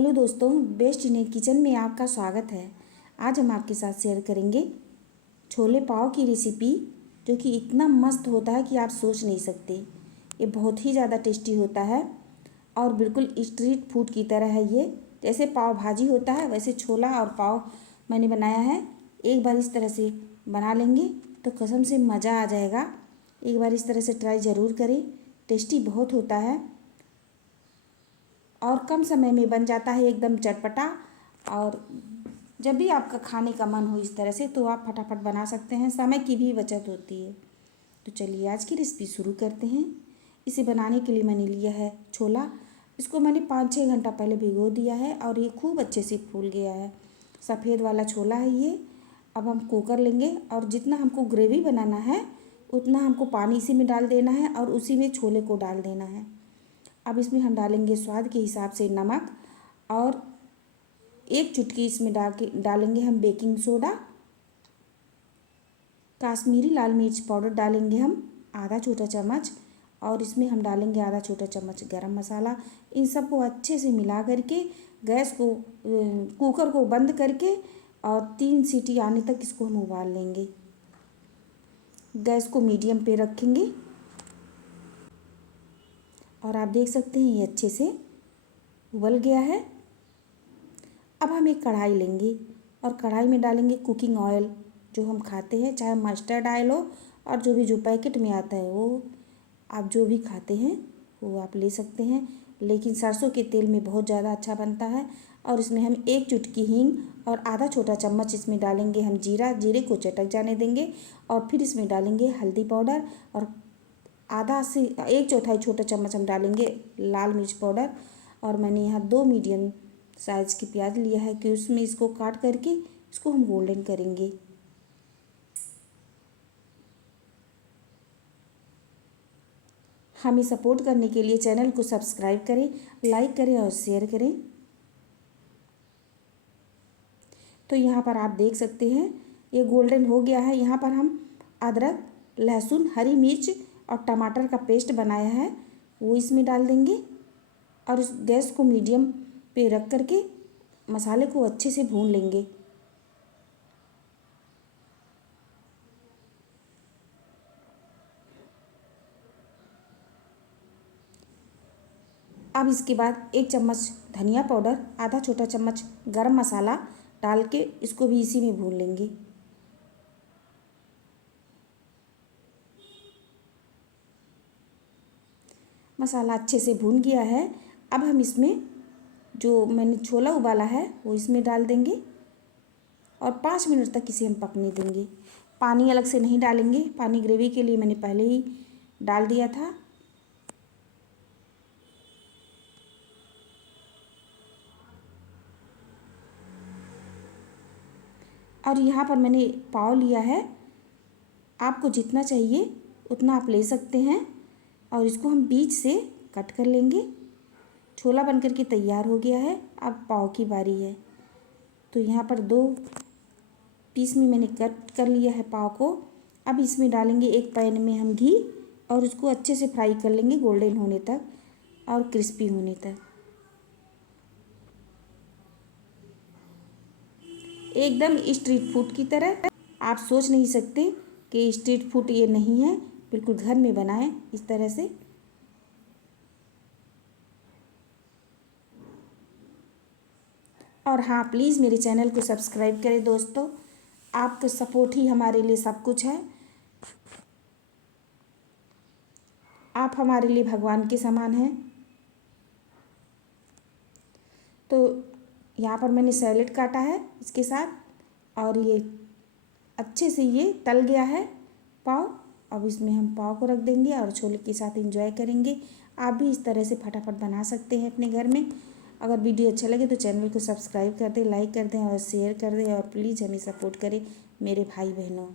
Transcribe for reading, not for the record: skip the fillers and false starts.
Hello दोस्तों, best Indian kitchen में आपका स्वागत है। आज हम आपके साथ शेयर करेंगे छोले पाव की रेसिपी, जो कि इतना मस्त होता है कि आप सोच नहीं सकते। ये बहुत ही ज़्यादा टेस्टी होता है और बिल्कुल स्ट्रीट फूड की तरह है ये। जैसे पाव भाजी होता है वैसे छोला और पाव मैंने बनाया है। एक बार इस तरह से बना लेंगे तो कसम से मज़ा आ जाएगा। एक बार इस तरह से ट्राई ज़रूर करें, टेस्टी बहुत होता है और कम समय में बन जाता है, एकदम चटपटा। और जब भी आपका खाने का मन हो इस तरह से तो आप फटाफट बना सकते हैं, समय की भी बचत होती है। तो चलिए आज की रेसिपी शुरू करते हैं। इसे बनाने के लिए मैंने लिया है छोला। इसको मैंने 5-6 घंटा पहले भिगो दिया है और ये खूब अच्छे से फूल गया है। सफ़ेद वाला छोला है ये। अब हम कुकर लेंगे और जितना हमको ग्रेवी बनाना है उतना हमको पानी इसी में डाल देना है और उसी में छोले को डाल देना है। अब इसमें हम डालेंगे स्वाद के हिसाब से नमक और एक चुटकी इसमें डालेंगे हम बेकिंग सोडा। काश्मीरी लाल मिर्च पाउडर डालेंगे हम आधा छोटा चम्मच और इसमें हम डालेंगे आधा छोटा चम्मच गरम मसाला। इन सबको अच्छे से मिला करके गैस को कुकर को बंद करके और 3 सीटी आने तक इसको हम उबाल लेंगे। गैस को मीडियम पे रखेंगे और आप देख सकते हैं ये अच्छे से उबल गया है। अब हम एक कढ़ाई लेंगे और कढ़ाई में डालेंगे कुकिंग ऑयल, जो हम खाते हैं, चाहे मस्टर्ड ऑयल हो और जो पैकेट में आता है वो आप जो भी खाते हैं वो आप ले सकते हैं, लेकिन सरसों के तेल में बहुत ज़्यादा अच्छा बनता है। और इसमें हम एक चुटकी हींग और आधा छोटा चम्मच इसमें डालेंगे हम जीरा। जीरे को चटक जाने देंगे और फिर इसमें डालेंगे हल्दी पाउडर और आधा से 1/4 छोटा चम्मच हम डालेंगे लाल मिर्च पाउडर। और मैंने यहाँ 2 मीडियम साइज़ की प्याज लिया है कि उसमें इसको काट करके इसको हम गोल्डन करेंगे। हमें सपोर्ट करने के लिए चैनल को सब्सक्राइब करें, लाइक करें और शेयर करें। तो यहाँ पर आप देख सकते हैं ये गोल्डन हो गया है। यहाँ पर हम अदरक, लहसुन, हरी मिर्च और टमाटर का पेस्ट बनाया है वो इसमें डाल देंगे और इस गैस को मीडियम पे रख करके मसाले को अच्छे से भून लेंगे। अब इसके बाद 1 चम्मच धनिया पाउडर, आधा छोटा चम्मच गरम मसाला डाल के इसको भी इसी में भून लेंगे। मसाला अच्छे से भून गया है। अब हम इसमें जो मैंने छोला उबाला है वो इसमें डाल देंगे और 5 मिनट तक इसे हम पकने देंगे। पानी अलग से नहीं डालेंगे, पानी ग्रेवी के लिए मैंने पहले ही डाल दिया था। और यहाँ पर मैंने पाव लिया है, आपको जितना चाहिए उतना आप ले सकते हैं और इसको हम बीच से कट कर लेंगे। छोला बनकर के तैयार हो गया है। अब पाव की बारी है। तो यहाँ पर 2 पीस में मैंने कट कर लिया है पाव को। अब इसमें डालेंगे एक पैन में हम घी और उसको अच्छे से फ्राई कर लेंगे गोल्डन होने तक और क्रिस्पी होने तक। एकदम स्ट्रीट फूड की तरह, आप सोच नहीं सकते कि स्ट्रीट फूड ये नहीं है। बिल्कुल घर में बनाएं इस तरह से। और हाँ, प्लीज़ मेरे चैनल को सब्सक्राइब करें दोस्तों, आपका सपोर्ट ही हमारे लिए सब कुछ है। आप हमारे लिए भगवान के समान हैं। तो यहाँ पर मैंने सैलेड काटा है इसके साथ और ये अच्छे से ये तल गया है पाव। अब इसमें हम पाव को रख देंगे और छोले के साथ एंजॉय करेंगे। आप भी इस तरह से फटाफट बना सकते हैं अपने घर में। अगर वीडियो अच्छा लगे तो चैनल को सब्सक्राइब कर दें, लाइक कर दें और शेयर कर दें और प्लीज़ हमें सपोर्ट करें मेरे भाई बहनों।